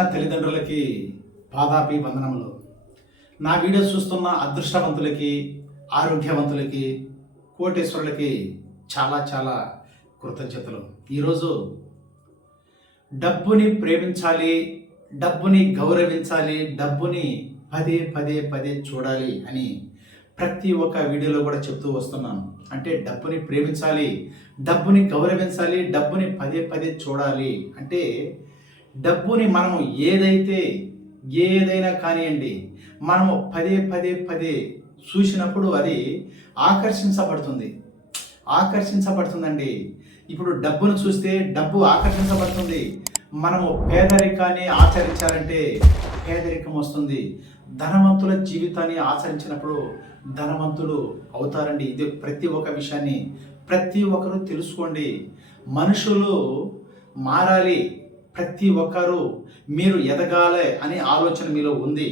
జన్మనిచ్చిన తల్లిదండ్రులకి పాదాపి వందనములు. నా వీడియోస్ చూస్తున్న అదృష్టవంతులకి, ఆరోగ్యవంతులకి, కోటేశ్వరులకి చాలా చాలా కృతజ్ఞతలు. ఈరోజు డబ్బుని ప్రేమించాలి, డబ్బుని గౌరవించాలి, డబ్బుని పదే పదే పదే చూడాలి అని ప్రతి ఒక్క వీడియోలో కూడా చెప్తూ వస్తున్నాను. అంటే డబ్బుని ప్రేమించాలి, డబ్బుని గౌరవించాలి, డబ్బుని పదే పదే చూడాలి. అంటే డబ్బుని మనము ఏదైనా కానివ్వండి, మనము పదే పదే పదే చూసినప్పుడు అది ఆకర్షించబడుతుందండి. ఇప్పుడు డబ్బును చూస్తే డబ్బు ఆకర్షించబడుతుంది. మనము పేదరికాన్ని ఆచరించాలంటే పేదరికం వస్తుంది. ధనవంతుల జీవితాన్ని ఆచరించినప్పుడు ధనవంతులు అవుతారండి. ఇది ప్రతి ఒక్క విషయాన్ని ప్రతి ఒక్కరూ తెలుసుకోండి. మనుషులు మారాలి, ప్రతి ఒక్కరూ మీరు ఎదగాలి అనే ఆలోచన మీలో ఉంది.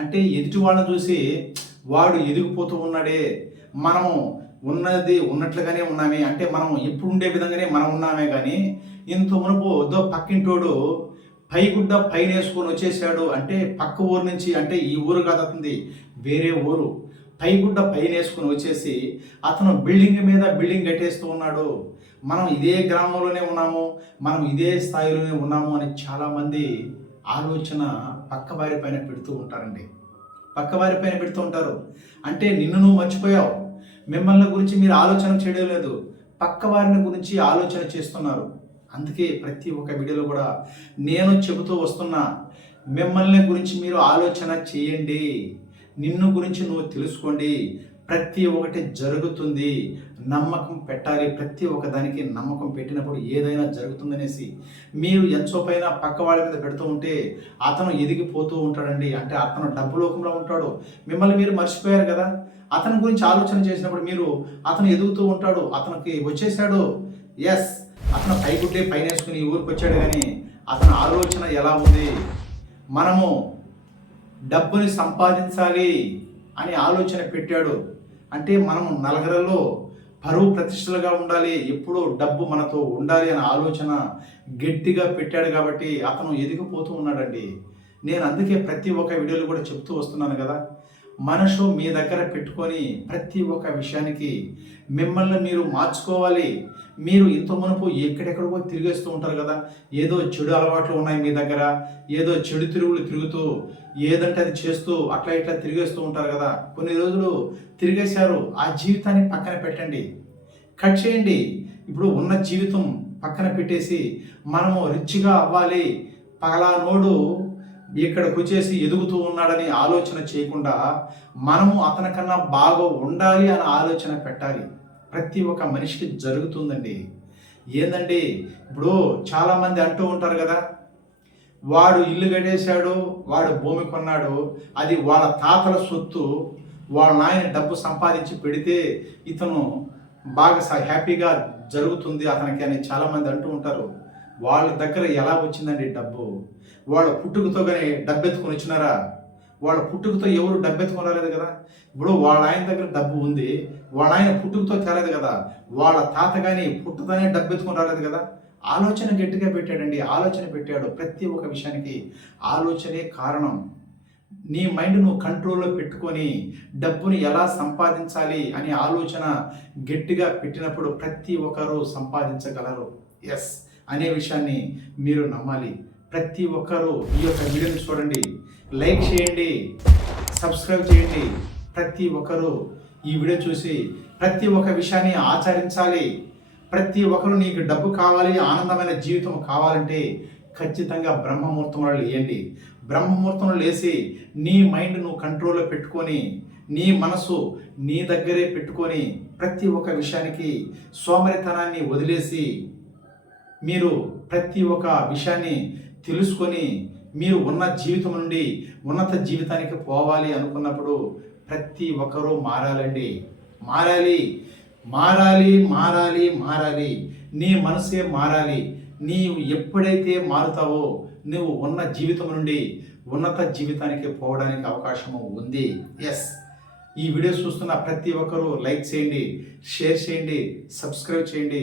అంటే ఎదుటి వాళ్ళని చూసి వాడు ఎదిగిపోతూ ఉన్నాడే, మనము ఉన్నది ఉన్నట్లుగానే ఉన్నామే, అంటే మనం ఎప్పుడు ఉండే విధంగానే మనం ఉన్నామే. కానీ ఇంత మునుపు పక్కింటోడు పైగుడ్డ పైన వేసుకొని వచ్చేసాడు అంటే పక్క ఊరు నుంచి, అంటే ఈ ఊరు కాదు అతనిది, వేరే ఊరు, పైగుడ్డ పైన వేసుకొని వచ్చేసి అతను బిల్డింగ్ మీద బిల్డింగ్ కట్టేస్తూ ఉన్నాడు. మనం ఇదే గ్రామంలోనే ఉన్నాము, మనం ఇదే స్థాయిలోనే ఉన్నాము అని చాలామంది ఆలోచన పక్కవారి పైన పెడుతూ ఉంటారు. అంటే నిన్ను నువ్వు మర్చిపోయావు, మిమ్మల్ని గురించి మీరు ఆలోచన చేయడం లేదు, పక్క వారిని గురించి ఆలోచన చేస్తున్నారు. అందుకే ప్రతి ఒక్క వీడియోలో కూడా నేను చెబుతూ వస్తున్నా, మిమ్మల్ని గురించి మీరు ఆలోచన చేయండి, నిన్ను గురించి నువ్వు తెలుసుకోండి. ప్రతి ఒక్కటి జరుగుతుంది, నమ్మకం పెట్టాలి. ప్రతి ఒక్క దానికి నమ్మకం పెట్టినప్పుడు ఏదైనా జరుగుతుందనేసి మీరు ఎంతో పైన పక్క వాళ్ళ మీద పెడుతూ ఉంటే అతను ఎదిగిపోతూ ఉంటాడండి. అంటే అతను డబ్బు లోకంలో ఉంటాడు, మిమ్మల్ని మీరు మర్చిపోయారు కదా. అతని గురించి ఆలోచన చేసినప్పుడు అతను ఎదుగుతూ ఉంటాడు. అతనికి వచ్చేసాడు, ఎస్, అతను పైగుడ్డే పైన వేసుకుని ఊరికి వచ్చాడు. కానీ అతని ఆలోచన ఎలా ఉంది? మనము డబ్బుని సంపాదించాలి అని ఆలోచన పెట్టాడు. అంటే మనము నలుగురిలో పరువు ప్రతిష్టలుగా ఉండాలి, ఎప్పుడూ డబ్బు మనతో ఉండాలి అనే ఆలోచన గట్టిగా పెట్టాడు. కాబట్టి అతను ఎదిగిపోతూ ఉన్నాడండి. నేను అందుకే ప్రతి ఒక్క వీడియోలో కూడా చెప్తూ వస్తున్నాను కదా, మనసు మీ దగ్గర పెట్టుకొని ప్రతి ఒక్క విషయానికి మిమ్మల్ని మీరు మార్చుకోవాలి. మీరు ఇంత మునుపు ఎక్కడెక్కడికో తిరిగేస్తూ ఉంటారు కదా, ఏదో చెడు అలవాట్లు ఉన్నాయి మీ దగ్గర, ఏదో చెడు తిరుగులు తిరుగుతూ ఏదంటే అది చేస్తూ అట్లా ఇట్లా తిరిగేస్తూ ఉంటారు కదా. కొన్ని రోజులు తిరిగేశారు, ఆ జీవితాన్ని పక్కన పెట్టండి, కట్ చేయండి. ఇప్పుడు ఉన్న జీవితం పక్కన పెట్టేసి మనము రిచ్గా అవ్వాలి, పలానోడు ఇక్కడికి వచ్చేసి ఎదుగుతూ ఉన్నాడని ఆలోచన చేయకుండా మనము అతనికన్నా బాగా ఉండాలి అని ఆలోచన పెట్టాలి. ప్రతి ఒక్క మనిషికి జరుగుతుందండి. ఏందండి, ఇప్పుడు చాలామంది అంటూ ఉంటారు కదా, వాడు ఇల్లు కట్టేశాడు, వాడు భూమి కొన్నాడు, అది వాళ్ళ తాతల సొత్తు, వాళ్ళ నాయన డబ్బు సంపాదించి పెడితే ఇతను బాగా హ్యాపీగా జరుగుతుంది అతనికి అని చాలామంది అంటూ ఉంటారు. వాళ్ళ దగ్గర ఎలా వచ్చిందండి డబ్బు? వాళ్ళ పుట్టుకతో కానీ డబ్బు ఎత్తుకొని వచ్చినారా? వాళ్ళ పుట్టుకతో ఎవరు డబ్బు ఎత్తుకొని రాలేదు కదా. ఇప్పుడు వాళ్ళ ఆయన దగ్గర డబ్బు ఉంది, వాళ్ళ ఆయన పుట్టుకతో తేలేదు కదా, వాళ్ళ తాత కానీ పుట్టుతోనే డబ్బు ఎత్తుకొని రాలేదు కదా. ఆలోచన గట్టిగా పెట్టాడండి, ఆలోచన పెట్టాడు. ప్రతి ఒక్క విషయానికి ఆలోచనే కారణం. నీ మైండ్ నువ్వు కంట్రోల్లో పెట్టుకొని డబ్బుని ఎలా సంపాదించాలి అనే ఆలోచన గట్టిగా పెట్టినప్పుడు ప్రతి ఒక్కరూ సంపాదించగలరు, ఎస్ అనే విషయాన్ని మీరు నమ్మాలి. ప్రతి ఒక్కరూ ఈ యొక్క వీడియోని చూడండి, లైక్ చేయండి, సబ్స్క్రైబ్ చేయండి. ప్రతి ఒక్కరూ ఈ వీడియో చూసి ప్రతి ఒక్క విషయాన్ని ఆచరించాలి. ప్రతి ఒక్కరు నీకు డబ్బు కావాలి, ఆనందమైన జీవితం కావాలంటే ఖచ్చితంగా బ్రహ్మముహూర్తంలో లేయండి. బ్రహ్మముహూర్తంలో లేచి నీ మైండ్ నువ్వు కంట్రోల్లో పెట్టుకొని, నీ మనసు నీ దగ్గరే పెట్టుకొని ప్రతి ఒక్క విషయానికి సోమరితనాన్ని వదిలేసి మీరు ప్రతి ఒక్క విషయాన్ని తెలుసుకొని మీరు ఉన్న జీవితం నుండి ఉన్నత జీవితానికి పోవాలి అనుకున్నప్పుడు ప్రతి ఒక్కరూ మారాలండి. మారాలి. నీ మనసే మారాలి. నీవు ఎప్పుడైతే మారుతావో నువ్వు ఉన్న జీవితం నుండి ఉన్నత జీవితానికి పోవడానికి అవకాశము ఉంది. ఎస్, ఈ వీడియో చూస్తున్న ప్రతి ఒక్కరూ లైక్ చేయండి, షేర్ చేయండి, సబ్స్క్రైబ్ చేయండి.